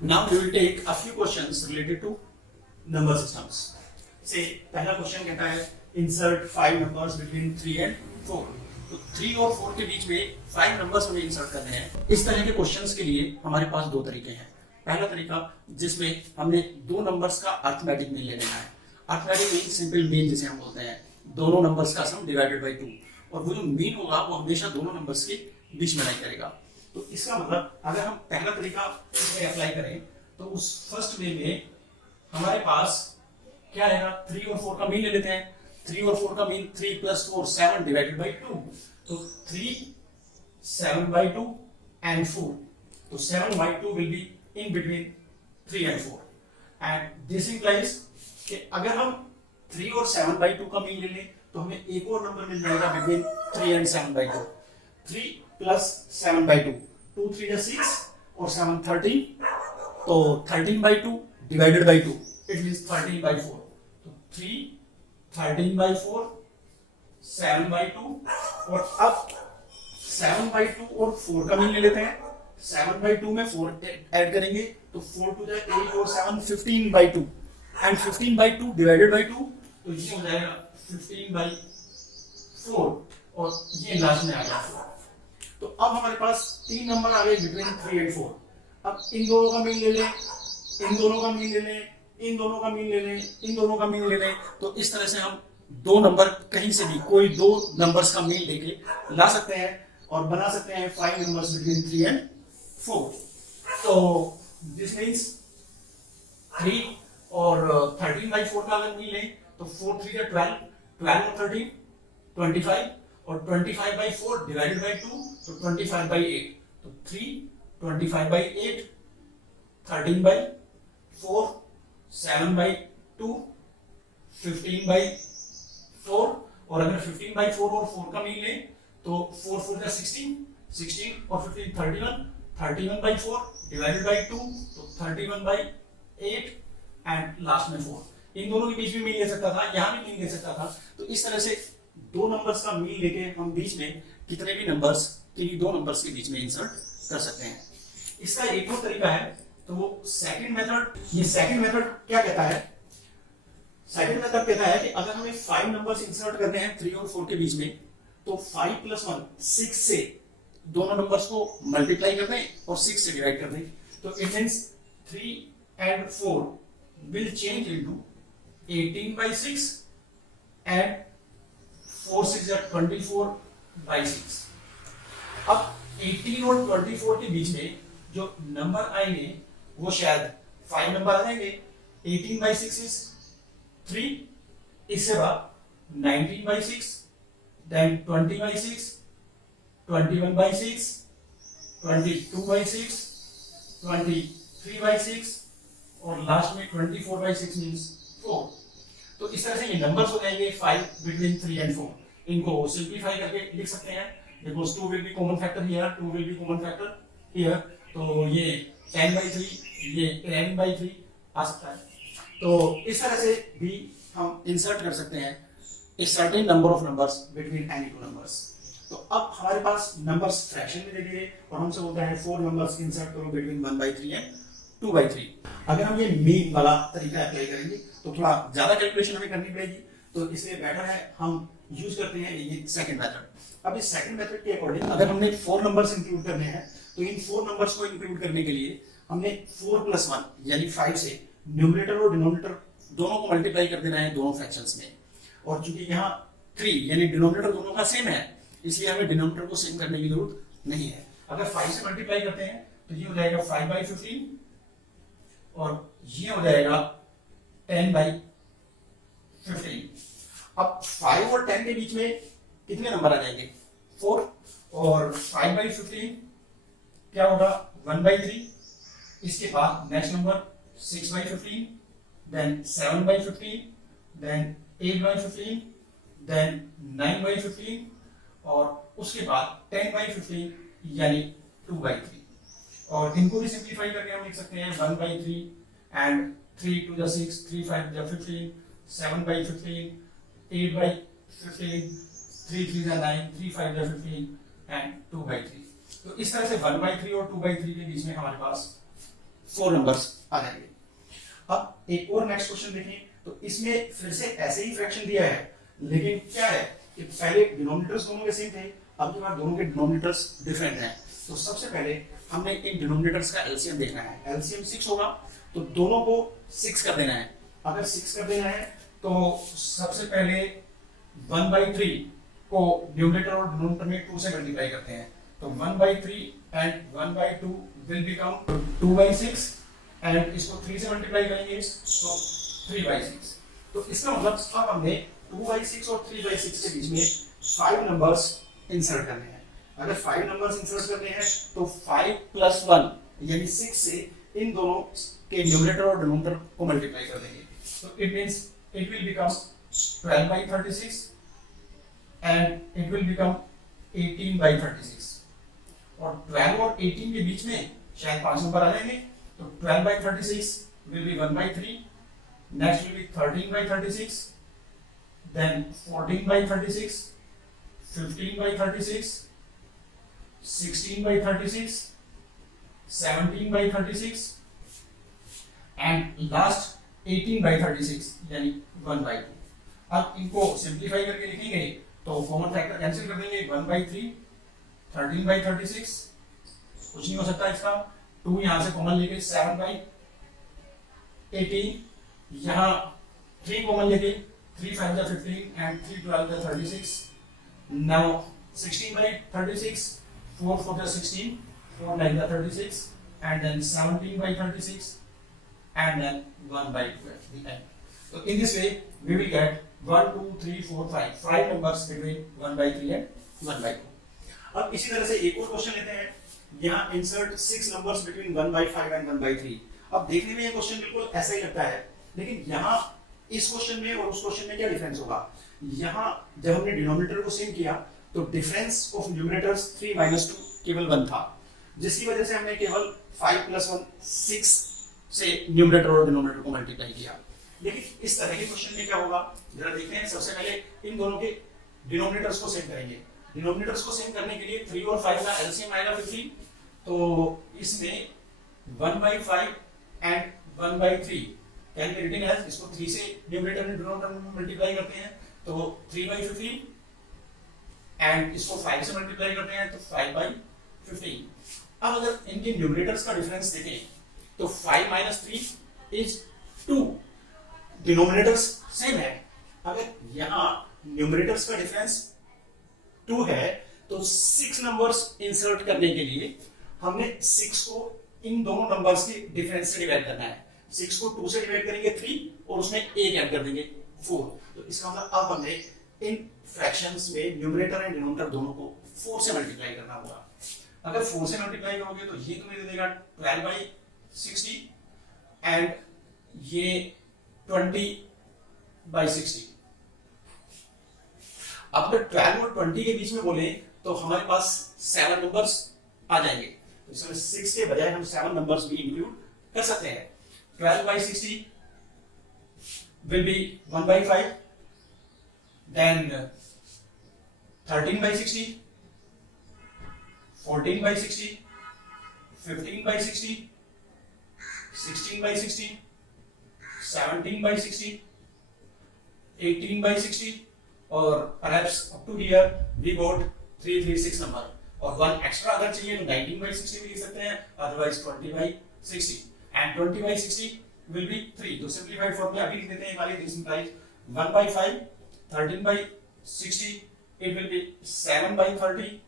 Now we will take a few questions related to number systems. से पहला question कहता है insert 5 numbers between 3 and 4. तो 3 और 4 के बीच में 5 numbers हमें insert करने हैं. इस तरह के क्वेश्चंस के लिए हमारे पास दो तरीके हैं. पहला तरीका जिसमें हमने दो नंबर्स का अर्थमेटिक मीन ले लेना है. अर्थमेटिक मीन सिंपल मीन जिसे हम बोलते हैं, दोनों नंबर्स का सम डिवाइडेड बाय 2, और वो जो मीन होगा वो हमेशा दोनों नंबर्स के बीच में लाई करेगा. तो इसका मतलब अगर हम पहला तरीका इसमें अप्लाई करें तो उस फर्स्ट वे में हमारे पास क्या रहेगा, 3 और 4 का मीन ले लेते हैं. 3 और 4 का मीन 3 + 4 7 डिवाइडेड बाय 2. तो 3 7 by 2 and 4. तो 7 by 2 will be in between 3 and 4. And this implies कि अगर हम 3 और 7 by 2 का मीन ले लें तो हमें एक और नंबर मिल जाएगा between 3 and 7 by 2. 3 plus 7 by 2. 2 3 is 6 और 7 13. तो 13 by 2 divided by 2. It means 13 by 4. तो 3 13 by 4 7 by 2. और अब 7 by 2 और 4 का मीन ले लेते हैं. 7 by 2 में 4 ऐड करेंगे तो 4 to the 8 और 7 15 by 2. And 15 by 2 divided by 2, तो ये हो जाएगा 15 by 4 और ये लास्ट में आ गया 4. तो अब हमारे पास तीन नंबर आ गए बिटवीन 3 and 4. अब इन दोनों का मीन ले लें, इन दोनों का मीन ले लें, इन दोनों का मीन ले लें, इन दोनों का मीन ले लें. तो इस तरह से हम दो नंबर कहीं से भी कोई दो नंबर्स का मीन लेके ला सकते हैं और बना सकते हैं 5 नंबर्स बिटवीन 3 and 4. तो दिस मीन्स 3 और 13 by 4 का अगर मीन लें तो 4 3 या 12, 12 और 13 25, और 25 by 4 डिवाइडेड by 2, तो 25 by 8. तो 3 25 by 8, 13 by 4, 7 by 2, 15 by 4, और अगर 15 by 4 और 4 का मीन लें तो 4 4 का 16, 16 और 15 31, 31 by 4 डिवाइडेड by 2, तो 31 by 8 एंड लास्ट में 4. इन दोनों के बीच में मीन ले सकता था, यहां भी मीन ले सकता था. तो इस तरह से दो नंबर्स का मीन लेके हम बीच में कितने भी नंबर्स किन्हीं दो नंबर्स के बीच में इंसर्ट कर सकते हैं. इसका एक और तरीका है, तो वो सेकंड मेथड. ये सेकंड मेथड क्या कहता है? सेकंड मेथड कहता है कि अगर हमें 5 नंबर्स इंसर्ट करने हैं 3 और 4 के बीच में, तो 5 + 1 6 से दोनों नंबर्स को मल्टीप्लाई कर दें और 6 से डिवाइड कर दें. तो it means 3 and 4 will change into 18 by 6 and 4 6 are 24 by 6. अब 18 और 24 के बीच में जो नंबर आएंगे वो शायद 5 नंबर आ जाएंगे. 18 by 6 is 3, इससे बाद 19 by 6, then 20 by 6, 21 by 6, 22 by 6, 23 by 6 और लास्ट में 24 by 6 मींस 4. तो इस तरह से ये नंबर्स हो जाएंगे 5 between 3 and 4. इनको सिंपलीफाई करके लिख सकते हैं, because 2 will be common factor here, 2 will be common factor here. तो ये 10 by 3, ये 11 by 3 आ सकता है. तो इस तरह से भी हम इंसर्ट कर सकते हैं a certain number of numbers between any two numbers. तो अब हमारे पास नंबर्स फ्रैक्शन में दे दिए और हमसे बोलता है 4 नंबर्स इंसर्ट करो between 1 by 3 and 2 by 3. अगर हम ये मीन वाला तरीका अप्लाई करेंगे तो थोड़ा ज्यादा कैलकुलेशन हमें करनी पड़ेगी, तो इसलिए बेटर है हम यूज करते हैं ये सेकंड मेथड. अब इस सेकंड मेथड के अकॉर्डिंग अगर हमने 4 नंबर्स इंक्लूड करने हैं तो इन 4 नंबर्स को इंक्लूड करने के लिए हमने 4 + 1 यानी 5 से न्यूमरेटर और डिनोमिनेटर दोनों को मल्टीप्लाई कर देना है दोनों फ्रैक्शंस में. और चूंकि यहाँ 3 यानी डिनोमिनेटर दोनों का सेम है, इसलिए हमें डिनोमिनेटर को सेम करने की जरूरत नहीं है. अगर 5 से मल्टीप्लाई करते हैं तो ये हो जाएगा 5 by 15 और ये हो जाएगा 10 by 15. अब 5 और 10 के बीच में कितने नंबर आ जाएंगे? 4. और 5 by 15 क्या होगा? 1 by 3. इसके बाद next number 6 by 15, then 7 by 15, then 8 by 15, then 9 by 15 और उसके बाद 10 by 15 यानी 2 by 3. और इनको भी सिंपलीफाई करके हम लिख सकते हैं 1 by 3 and 3 to the 6, 3 5 to the 15, 7 by 15, 8 by 15, 3 3 the 9, 3 5 the 15 and 2 by 3. तो इस तरह से 1 by 3 और 2 by 3 के बीच में हमारे पास 4 नंबर्स आ जाएंगे। अब एक और नेक्स्ट क्वेश्चन देखें, तो इसमें फिर से ऐसे ही फ्रैक्शन दिया है, लेकिन क्या है कि पहले डिनोमिनेटर्स दोनों के सेम थे, अब की बार दोनों के डिनोमिनेटर्स डिफरेंट हैं। तो सबसे पहले हमने इन डिनोमिनेटर्स का एलसीएम देखना है। एलसीएम 6 होगा, तो दोनों को 6 कर देना है। अगर 6 कर देना है तो सबसे पहले 1/3 को न्यूमरेटर और डिनोमिनेटर में 2 से मल्टीप्लाई करते हैं, तो 1/3 एंड 1/2 विल बिकम 2/6 एंड इसको 3 से मल्टीप्लाई करेंगे तो 3/6। तो इसका मतलब अब हमने 2/6 और 3/6 के बीच में 5 नंबर्स इंसर्ट करने हैं। अगर 5 नंबर्स इंसर्ट करने हैं तो 5 + 1 यानी 6 से इन दोनों के न्यूमरेटर और डिनोमिनेटर को मल्टीप्लाई कर देंगे, तो it means it will become 12/36 and it will become 18/36। और 12 और 18 के बीच में शायद 5 नंबर आ जाएंगे, तो 12/36 will be 1/3, next will be 13/36, then 14/36, 15/36, 16/36, 17/36 and last 18/36 यानी 1/2। अब इनको सिंप्लीफाई करके लिखेंगे तो कॉमन फैक्टर कैंसिल कर देंगे, 1/3, 13/36 कुछ नहीं हो सकता इसका, 2 यहां से कॉमन लेके 7/18, यहां 3 कॉमन लेके 3 5 15 and 3 12 36, now 16/36, 4 4 16, 4 9 36 and then 17/36 and then 1/2 at the end. So in this way we will get 1 2 3 4 5 numbers between 1/3 and 1/2. अब इसी तरह से एक और क्वेश्चन लेते हैं, यहाँ इंसर्ट 6 नंबर्स बिटवीन 1/5 एंड 1/3। अब देखने में ये क्वेश्चन बिल्कुल ऐसा ही लगता है, लेकिन यहाँ इस क्वेश्चन में और उस क्वेश्चन में क्या डिफरेंस होगा। यहाँ जब हमने डिनोमिनेटर को सेम किया तो डिफरेंस ऑफ न्यूमरेटर्स 3 - 2 केवल 1 था, जिसकी वजह से हमने केवल 5 + 1 6 से न्यूमरेटर और डिनोमिनेटर को मल्टीप्लाई किया। लेकिन इस तरह के क्वेश्चन में क्या होगा, जरा देखते हैं। सबसे पहले इन दोनों के डिनोमिनेटर्स को सेम करेंगे। डिनोमिनेटर्स को सेम करने के लिए 3 और 5 का एलसीएम आएगा 15, तो इसमें 1/5 and 1/3 can be written as, इसको 3 से न्यूमरेटर एंड डिनोमिनेटर में मल्टीप्लाई करते हैं तो 3/15 एंड इसको 5 से मल्टीप्लाई करते हैं तो 5/15। अब अगर इनके न्यूमरेटर्स का डिफरेंस देखें तो 5 - 3 इज 2, डिनोमिनेटर्स सेम है। अगर यहाँ न्यूमरेटर्स का डिफरेंस 2 है तो 6 नंबर्स इंसर्ट करने के लिए हमने 6 को इन दोनों नंबर्स के डिफरेंस से डिवाइड करना है। 6 को 2 से डिवाइड करेंगे 3 और उसमें 1 ऐड कर देंगे 4। तो इसका मतलब अब हमने इन फ्रैक्शंस में न्यूमरेटर एंड डिनोमिनेटर दोनों को 4 से मल्टीप्लाई करना होगा। अगर 4 से मल्टीप्लाई करोगे तो ये तुम्हें दे देगा 12/60 एंड ये 20/60। अब अगर 12 और 20 के बीच में बोले तो हमारे पास 7 नंबर्स आ जाएंगे, तो इसमें 6 के बजाय हम 7 नंबर्स भी इंक्लूड कर सकते हैं। 12/60 will be 1/5, then 13/60, 14/60, 15/60, 16/60, 17/60, 18/60 और perhaps up to here we got 336 number, और 1 एक्स्ट्रा अगर चाहिए तो 19/60 भी लिख सकते हैं, अदरवाइज 20/60 and 20/60 will be 3। तो सिंपलीफाइड फॉर्म में अभी लिख देते हैं, खाली this implies 1/5, 13/60, it will be 7/30,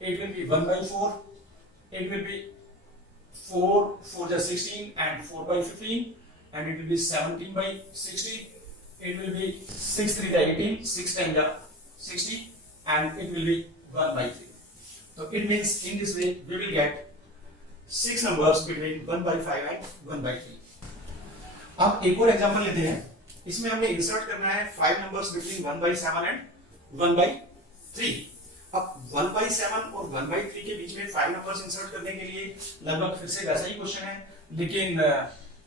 it will be 1/4, it will be 4 4 16 and 4/15 and it will be 17/60, it will be 6 3 18, 6 10 60 and it will be 1/3। So it means in this way we will get 6 numbers between 1/5 and 1/3। अब एक और example लेते हैं, इसमें हमने insert करना है 5 numbers between 1/7 and 1/3। अब 1/7 और 1/3 के बीच में 5 नंबर्स इंसर्ट करने के लिए लगभग फिर से वैसा ही क्वेश्चन है, लेकिन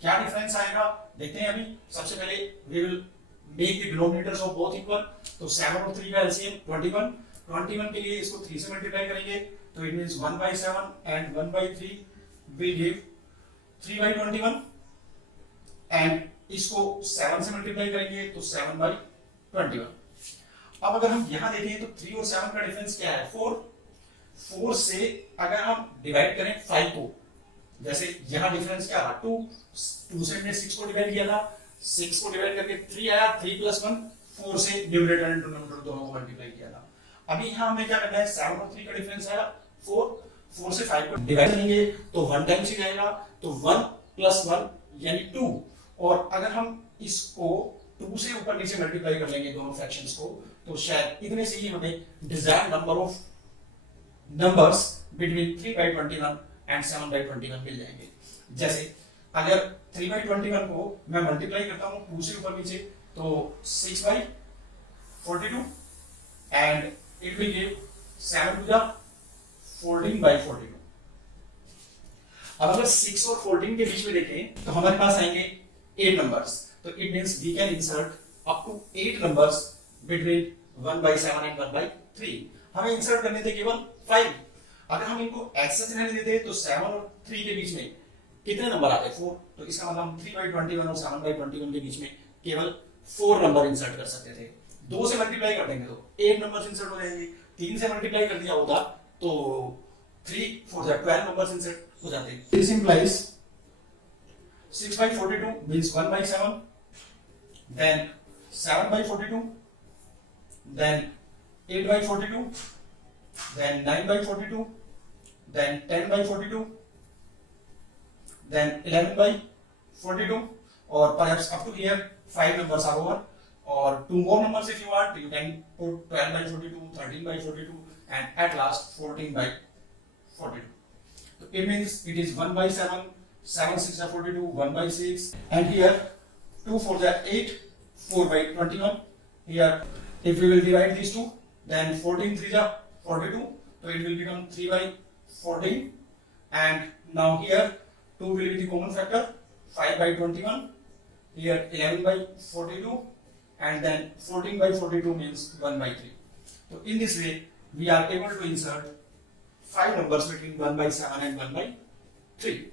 क्या डिफरेंस आएगा देखते हैं अभी। सबसे पहले we will make the denominators of both equal, तो 7 और 3 का एलसीएम 21 के लिए इसको 3 से मल्टीप्लाई करेंगे तो it means 1/7 and 1/3 will give 3 by 21 and इसको 7 से मल्टीप्लाई करेंगे तो 7 by 21। अब अगर हम यहां देखें तो 3 और 7 का डिफरेंस क्या है? 4। 4 से अगर हम डिवाइड करें 5 को, जैसे यहां डिफरेंस क्या रहा? 2 से हमने 6 को डिवाइड किया था, 6 को डिवाइड करके 3 आया, 3 + 1 4 से न्यूमरेटर एंड डिनोमिनेटर दोनों को मल्टीप्लाई किया था। अभी यहां हमें क्या करना है? 7 और 3 का डिफरेंस आया 4, 4 से 5 को डिवाइड करेंगे तो 1 टाइम्स ही जाएगा, तो 1 + 1 यानी 2। और अगर हम इसको 2 से ऊपर नीचे मल्टीप्लाई कर लेंगे दोनों फ्रैक्शंस को, तो शायद इतने से ही हमें desired number of numbers between 3 by 21 and 7 by 21 मिल जाएंगे। जैसे अगर 3 by 21 को मैं मल्टीप्लाई करता हूं 2 से ऊपर नीचे, तो 6 by 42 and it will give 7 to the 14 by 42। अब अगर 6 और 14 के बीच में देखें तो हमारे पास आएंगे 8 नंबर्स, तो it means we can insert up to 8 numbers between 1 by 7 and 1 by 3। हमें इंसर्ट करने थे केवल 5। अगर हम इनको एक्सेस रहने देते तो 7 और 3 के बीच में कितने नंबर आते? 4। तो इसका मतलब हम 3 by 21 और 7 by 21 के बीच में केवल 4 नंबर इंसर्ट कर सकते थे। 2 से मल्टीप्लाई कर देंगे तो 8 नंबर्स इंसर्ट हो जाएंगे। 3 से मल्टीप्लाई कर दिया होता तो 3 4 12 नंबर्स इंसर्ट हो जाते। This implies 6 by 42 means 1 by 7, then 7 by 42, then 8 by 42, then 9 by 42, then 10 by 42, then 11 by 42, or perhaps up to here 5 numbers are over, or 2 more numbers if you want. You can put 12 by 42, 13 by 42, and at last 14 by 42. So it means it is 1 by 7, 7 6 are 42, 1 by 6, and here 2 4 are 8, 4 by 21. Here if we will divide these two, then 14 3 are 42, so it will become 3 by 14, and now here 2 will be the common factor, 5 by 21, here 11 by 42, and then 14 by 42 means 1 by 3. So in this way we are able to insert 5 numbers between 1 by 7 and 1 by 3.